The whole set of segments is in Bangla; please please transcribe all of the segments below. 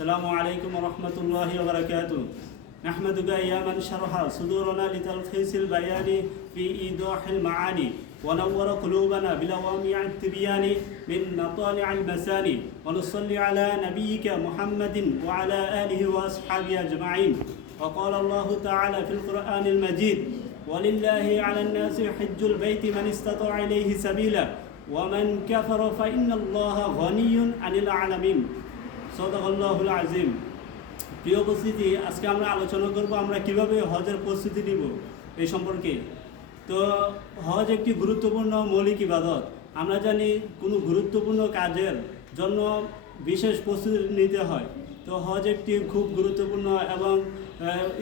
السلام عليكم ورحمة الله وبركاته. نحمدك يا من شرح صدورنا لتلخيص البيان في إيضاح المعاني ونور قلوبنا بلوامع التبيان من مطالع المساني، ونصلي على نبيك محمد وعلى آله وأصحابه أجمعين. وقال الله تعالى في القرآن المجيد: ولله على الناس حج البيت من استطاع إليه سبيلا ومن كفر فإن الله غني عن العالمين. সাদাকাল্লাহুল আযীম। প্রিয় উপস্থিতি, আজকে আমরা আলোচনা করব আমরা কিভাবে হজের প্রস্তুতি নিব এই সম্পর্কে। তো হজ একটি গুরুত্বপূর্ণ মৌলিক ইবাদত। আমরা জানি কোনো গুরুত্বপূর্ণ কাজের জন্য বিশেষ প্রস্তুতি নিতে হয়। তো হজ একটি খুব গুরুত্বপূর্ণ এবং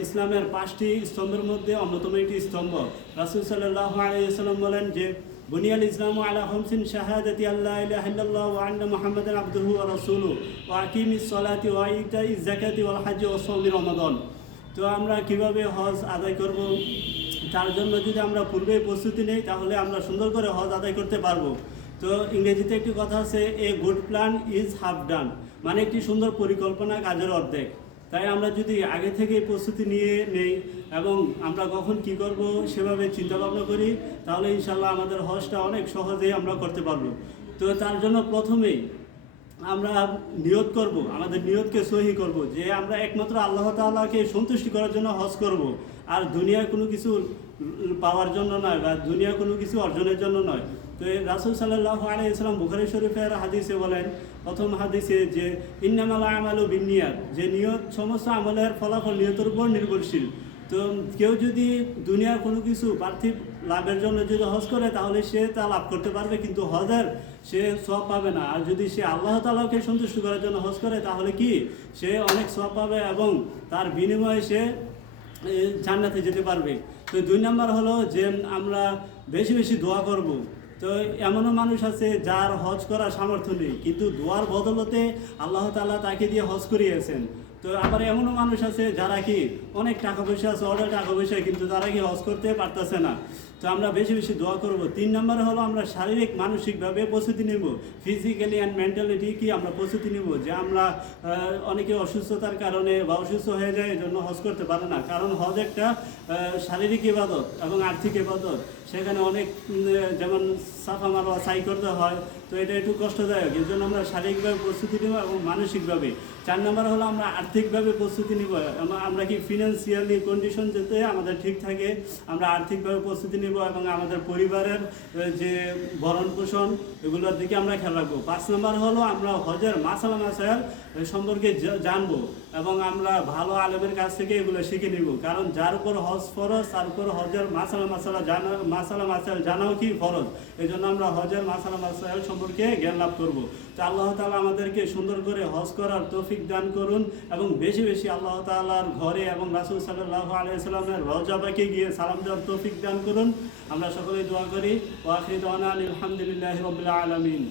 ইসলামের 5টি স্তম্ভের মধ্যে অন্যতম একটি স্তম্ভ। রাসূল সাল্লাল্লাহু আলাইহি ওয়াসাল্লাম বলেন যে বুনিয়াল ইসলামু আলা খামসিন শাহাদাতি আল্লা ইলাহা ইল্লাল্লাহ ওয়া আন্না মুহাম্মাদান আবদুহু ওয়া রাসূলুহু ওয়া আকিমিস সালাতি ওয়া ইতাইজ যাকাতি ওয়াল হজ্জি ওয়া সাওমি রমাদান। তো আমরা কিভাবে হজ আদায় করব, তার জন্য যদি আমরা পূর্বেই প্রস্তুতি নেই তাহলে আমরা সুন্দর করে হজ আদায় করতে পারবো। তো ইংরেজিতে একটি কথা আছে, a good plan is half ডান, মানে একটি সুন্দর পরিকল্পনা কাজের অর্ধেক। তাই আমরা যদি আগে থেকে প্রস্তুতি নিয়ে নেই এবং আমরা কখন কি করব সেভাবে চিন্তা ভাবনা করি, তাহলে ইনশাল্লাহ আমাদের হজটা অনেক সহজেই আমরা করতে পারবো। তো তার জন্য প্রথমেই আমরা নিয়ত করব, আমাদের নিয়তকে সহি করব যে আমরা একমাত্র আল্লাহ তাআলাকে সন্তুষ্টি করার জন্য হজ করব, আর দুনিয়ার কোনো কিছু পাওয়ার জন্য নয় বা দুনিয়ার কোনো কিছু অর্জনের জন্য নয়। তো রাসূল সাল্লাল্লাহু আলাইহি ওয়াসাল্লাম বুখারী শরীফের হাদিসে বলেন, প্রথম হাদিসে, যে ইন্নামাল আমালু বিন্নিয়াত, যে নিয়ত, সমস্ত আমলের ফলাফল নিয়তের উপর নির্ভরশীল। তো কেউ যদি দুনিয়ার কোনো কিছু পার্থিব লাভের জন্য যদি হজ করে তাহলে সে তা লাভ করতে পারবে, কিন্তু হজের সে সওয়াব পাবে না। আর যদি সে আল্লাহ তাআলাকে সন্তুষ্ট করার জন্য হজ করে তাহলে কি সে অনেক সওয়াব পাবে এবং তার বিনিময়ে সে জান্নাতে যেতে পারবে। তো 2 নম্বর হলো যে আমরা বেশি বেশি দোয়া করব। তো এমনও মানুষ আছে যার হজ করার সামর্থ্য নেই, কিন্তু দোয়ার বদলতে আল্লাহ তাআলা তাকে দিয়ে হজ করিয়েছেন। তো আবার এমনও মানুষ আছে যারা কি অনেক টাকা পয়সা আছে, অনেক টাকা পয়সা, কিন্তু তারা কি হজ করতে পারতেছে না। তো আমরা বেশি বেশি দোয়া করব। 3 নম্বরে হলো আমরা শারীরিক মানসিকভাবে প্রস্তুতি নেব, ফিজিক্যালি অ্যান্ড মেন্টালিটি কি আমরা প্রস্তুতি নেব, যে আমরা অনেকে অসুস্থতার কারণে বা অসুস্থ হয়ে যায় এই জন্য হজ করতে পারে না। কারণ হজ একটা শারীরিক ইবাদত এবং আর্থিক ইবাদত। সেখানে অনেক যেমন সাফা মারওয়া সাই করতে হয়, তো এটা একটু কষ্টদায়ক। এর জন্য আমরা শারীরিকভাবে প্রস্তুতি নেব এবং মানসিকভাবে। 4 নম্বর হলো আমরা আর্থিকভাবে প্রস্তুতি নেব। আমরা কি ফিনান্সিয়ালি কন্ডিশন যাতে আমাদের ঠিক থাকে, আমরা আর্থিকভাবে প্রস্তুতি নেব এবং আমাদের পরিবারের যে ভরণ পোষণ এগুলোর দিকে আমরা খেয়াল রাখবো। 5 নম্বর হলো আমরা হজের মাসালা মাসাইল সম্পর্কে জানবো এবং আমরা ভালো আলেমের কাছ থেকে এগুলো শিখে নিব। কারণ যার উপর হজ ফরজ তার উপর হজের মাসালা মাসাইল জানাও কি ফরজ। এই জন্য আমরা হজের মাসালা মাসাইল সম্পর্কে জ্ঞান লাভ করব। তো আল্লাহ তাআলা আমাদেরকে সুন্দর করে হজ করার তৌফিক দান করুন এবং বেশি বেশি আল্লাহ তাআলার ঘরে এবং রাসূল সাল্লাল্লাহু আলাইহি ওয়াসাল্লামের রওজা পাকে গিয়ে সালাম দেওয়ার তৌফিক দান করুন। আমরা সকলেই দোয়া করি। ওয়া আখিরু দাওয়ানা আলহামদুলিল্লাহি রাব্বিল আলামিন।